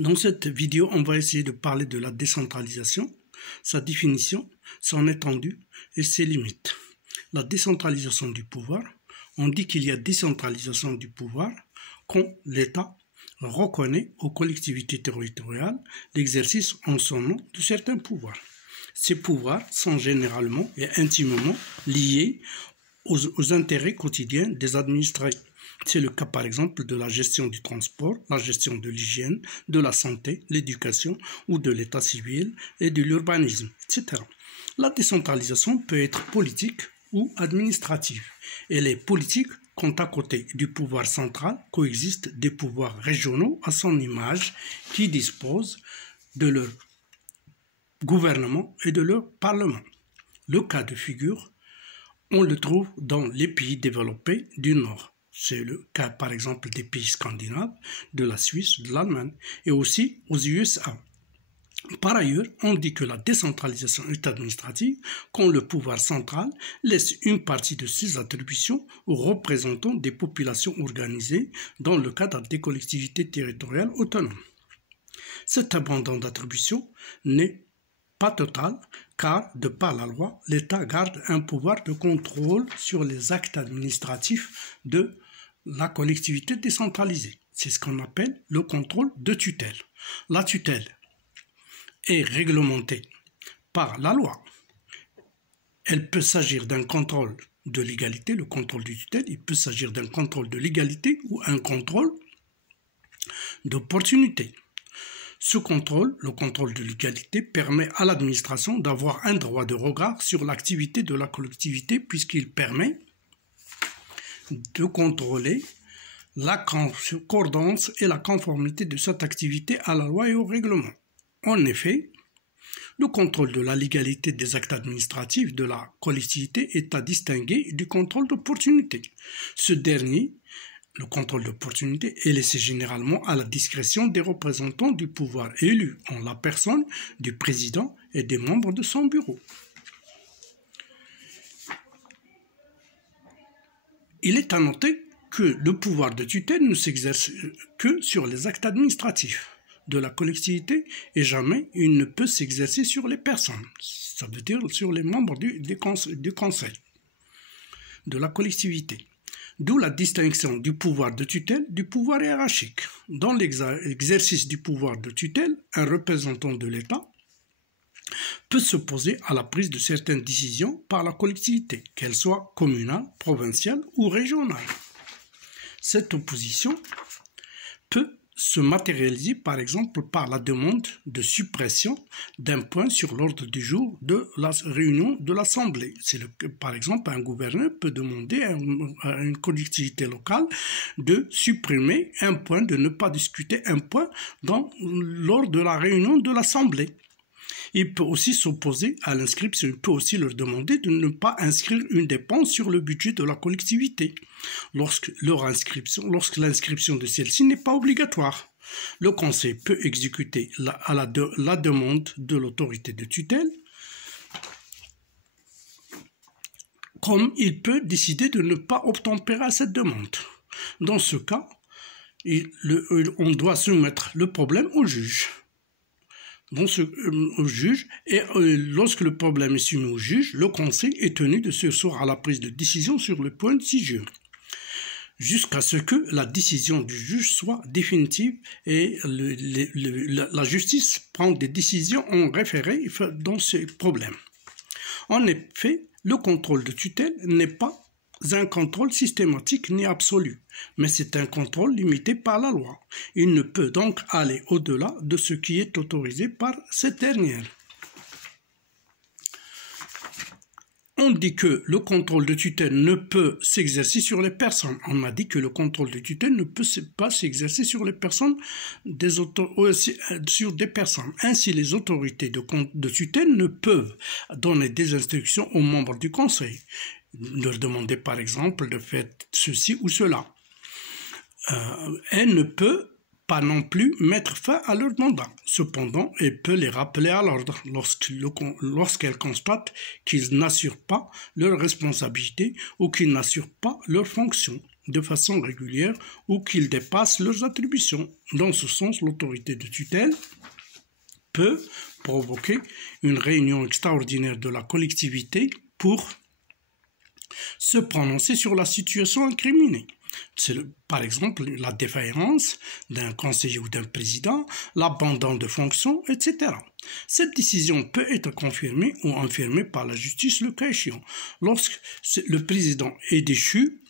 Dans cette vidéo, on va essayer de parler de la décentralisation, sa définition, son étendue et ses limites. La décentralisation du pouvoir, on dit qu'il y a décentralisation du pouvoir quand l'État reconnaît aux collectivités territoriales l'exercice en son nom de certains pouvoirs. Ces pouvoirs sont généralement et intimement liés aux intérêts quotidiens des administrés. C'est le cas par exemple de la gestion du transport, la gestion de l'hygiène, de la santé, l'éducation ou de l'état civil et de l'urbanisme, etc. La décentralisation peut être politique ou administrative. Elle est politique quand à côté du pouvoir central coexistent des pouvoirs régionaux à son image qui disposent de leur gouvernement et de leur parlement. Le cas de figure, on le trouve dans les pays développés du Nord. C'est le cas par exemple des pays scandinaves, de la Suisse, de l'Allemagne et aussi aux USA. Par ailleurs, on dit que la décentralisation est administrative quand le pouvoir central laisse une partie de ses attributions aux représentants des populations organisées dans le cadre des collectivités territoriales autonomes. Cet abandon d'attribution n'est pas total car, de par la loi, l'État garde un pouvoir de contrôle sur les actes administratifs de la collectivité décentralisée. C'est ce qu'on appelle le contrôle de tutelle. La tutelle est réglementée par la loi. Elle peut s'agir d'un contrôle de légalité, le contrôle de tutelle, il peut s'agir d'un contrôle de légalité ou un contrôle d'opportunité. Ce contrôle, le contrôle de légalité, permet à l'administration d'avoir un droit de regard sur l'activité de la collectivité puisqu'il permet de contrôler la concordance et la conformité de cette activité à la loi et au règlement. En effet, le contrôle de la légalité des actes administratifs de la collectivité est à distinguer du contrôle d'opportunité. Ce dernier, le contrôle d'opportunité, est laissé généralement à la discrétion des représentants du pouvoir élus en la personne du président et des membres de son bureau. Il est à noter que le pouvoir de tutelle ne s'exerce que sur les actes administratifs de la collectivité et jamais il ne peut s'exercer sur les personnes, ça veut dire sur les membres du conseil de la collectivité. D'où la distinction du pouvoir de tutelle du pouvoir hiérarchique. Dans l'exercice du pouvoir de tutelle, un représentant de l'État peut s'opposer à la prise de certaines décisions par la collectivité, qu'elle soit communale, provinciale ou régionale. Cette opposition peut se matérialiser par exemple par la demande de suppression d'un point sur l'ordre du jour de la réunion de l'Assemblée. Par exemple, un gouverneur peut demander à une collectivité locale de supprimer un point, de ne pas discuter un point lors de la réunion de l'Assemblée. Il peut aussi s'opposer à l'inscription, il peut aussi leur demander de ne pas inscrire une dépense sur le budget de la collectivité lorsque l'inscription de celle-ci n'est pas obligatoire. Le conseil peut exécuter la demande de l'autorité de tutelle, comme il peut décider de ne pas obtempérer à cette demande. Dans ce cas, on doit soumettre le problème au juge. Au juge, et lorsque le problème est soumis au juge, le conseil est tenu de surseoir à la prise de décision sur le point décision, jusqu'à ce que la décision du juge soit définitive et la justice prend des décisions en référé dans ces problèmes. En effet, le contrôle de tutelle n'est pas un contrôle systématique ni absolu, mais c'est un contrôle limité par la loi. Il ne peut donc aller au-delà de ce qui est autorisé par cette dernière. On dit que le contrôle de tutelle ne peut s'exercer sur les personnes. On a dit que le contrôle de tutelle ne peut pas s'exercer sur les personnes sur des personnes. Ainsi, les autorités de tutelle ne peuvent donner des instructions aux membres du conseil, leur demander par exemple de faire ceci ou cela. Elle ne peut pas non plus mettre fin à leur mandat. Cependant, elle peut les rappeler à l'ordre lorsqu'elle constate qu'ils n'assurent pas leur responsabilité ou qu'ils n'assurent pas leur fonction. de façon régulière ou qu'ils dépassent leurs attributions. Dans ce sens, l'autorité de tutelle peut provoquer une réunion extraordinaire de la collectivité pour se prononcer sur la situation incriminée. C'est par exemple la défaillance d'un conseiller ou d'un président, l'abandon de fonctions, etc. Cette décision peut être confirmée ou infirmée par la justice le cas échéant. Lorsque le président est déchu,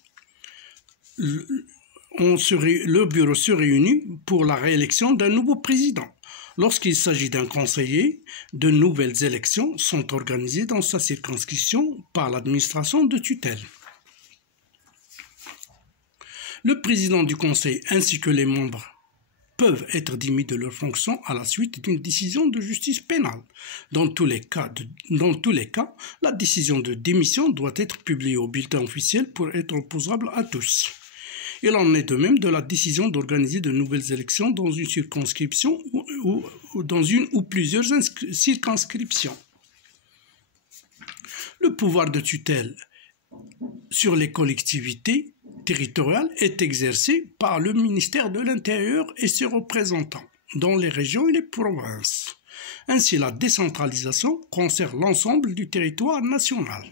le bureau se réunit pour la réélection d'un nouveau président. Lorsqu'il s'agit d'un conseiller, de nouvelles élections sont organisées dans sa circonscription par l'administration de tutelle. Le président du conseil ainsi que les membres peuvent être démis de leurs fonctions à la suite d'une décision de justice pénale. Dans tous les cas, la décision de démission doit être publiée au bulletin officiel pour être opposable à tous. Il en est de même de la décision d'organiser de nouvelles élections dans une circonscription ou dans une ou plusieurs circonscriptions. Le pouvoir de tutelle sur les collectivités territoriales est exercé par le ministère de l'Intérieur et ses représentants dans les régions et les provinces. Ainsi, la décentralisation concerne l'ensemble du territoire national.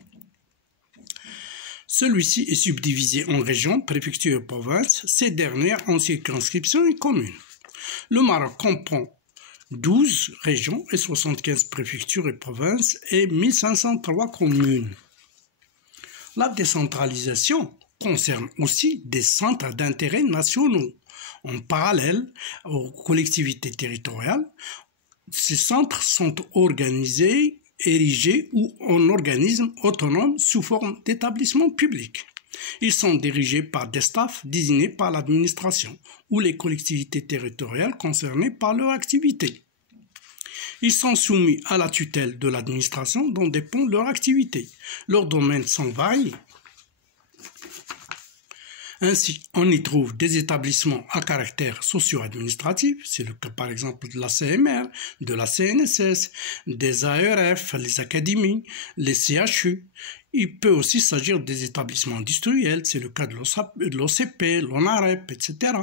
Celui-ci est subdivisé en régions, préfectures et provinces, ces dernières en circonscriptions et communes. Le Maroc comprend 12 régions et 75 préfectures et provinces et 1503 communes. La décentralisation concerne aussi des centres d'intérêt nationaux. En parallèle aux collectivités territoriales, ces centres sont organisés, érigés ou en organismes autonomes sous forme d'établissements publics. Ils sont dirigés par des staffs désignés par l'administration ou les collectivités territoriales concernées par leur activité. Ils sont soumis à la tutelle de l'administration dont dépend leur activité. Leurs domaines sont variés. Ainsi, on y trouve des établissements à caractère socio-administratif, c'est le cas par exemple de la CMR, de la CNSS, des ARF, les académies, les CHU. Il peut aussi s'agir des établissements industriels, c'est le cas de l'OCP, l'ONAREP, etc.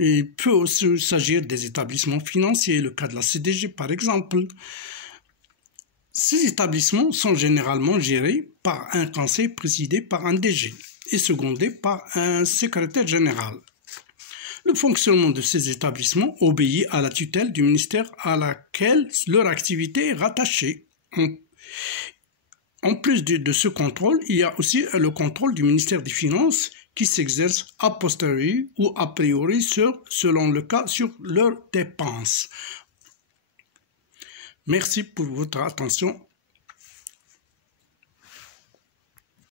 Il peut aussi s'agir des établissements financiers, le cas de la CDG par exemple. Ces établissements sont généralement gérés par un conseil présidé par un DG et secondé par un secrétaire général. Le fonctionnement de ces établissements obéit à la tutelle du ministère à laquelle leur activité est rattachée. En plus de ce contrôle, il y a aussi le contrôle du ministère des Finances qui s'exerce a posteriori ou a priori selon le cas sur leurs dépenses. Merci pour votre attention.